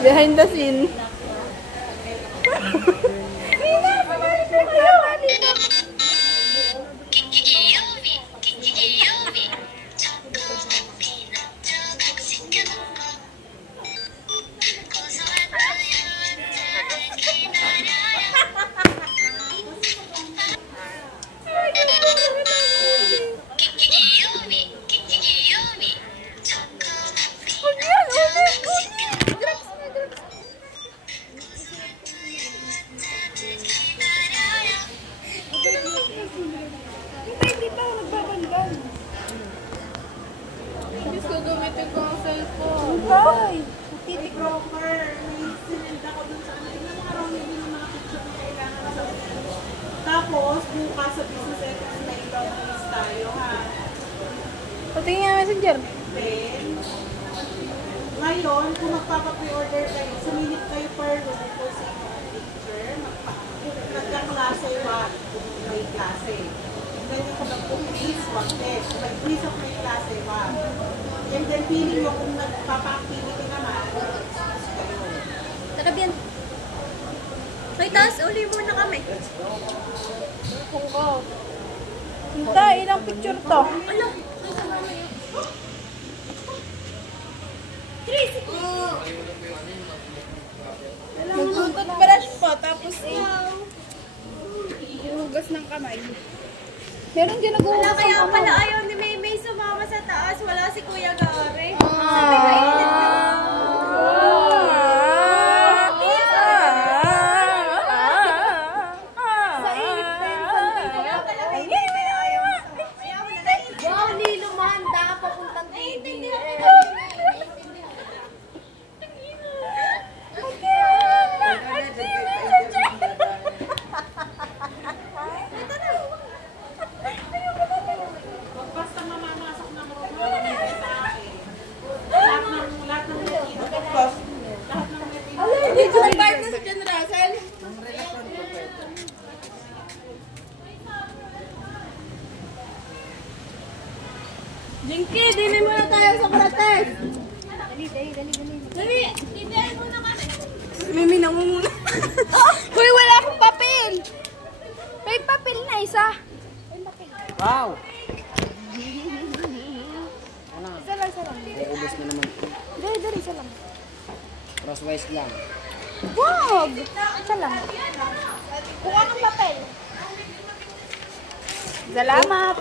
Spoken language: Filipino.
Behind the scene. Gagamitin ko ang cellphone. Ay! Titik broker. May sinend ako dun sa kanila. Yung mga round din ng mga picture na kailangan sa tapos, bukas sa business ethics na i-log tayo, ha? Patingin nga messenger. Then, ngayon, kung magpapa-pre-order kayo, sumilip kayo per room po sa inyong picture. Nagka-klase 1 kung may klase. Pwede ko mag-quiz, 1 test. May quiz of may klase 1. And then, feeling mo kung nagpapa-activity naman, Tarabian. So, itaas, uli muna kami. Kung ko. Hinta, ilang picture to? Ala. Tris! Mag-toothbrush po, tapos ihugas ng kamay. Meron din nag-uhugas Wala, ng kaya kamay. pala ayaw ni Maymay sumama sa taas. Wala si Kuya Gare. Sabi ko, init na. Sa init din. Wow, Lilo Manda, papuntang TV. Basta mamamasok ng room, sa akin. Lahat ng meeting. Lahat ng meeting. Dito ang partner sa John Russell. Jinky, dinin muna tayo sa Krates. Dali, titiyan muna kami. Miminang mo muna. Uy, wala akong papel. May papel na isa. Wow! Isa lang, isa lang. Ubus na naman. Dari, isa lang. Crosswise lang. Wag! Isa lang. Kuha ng papel. Salamat.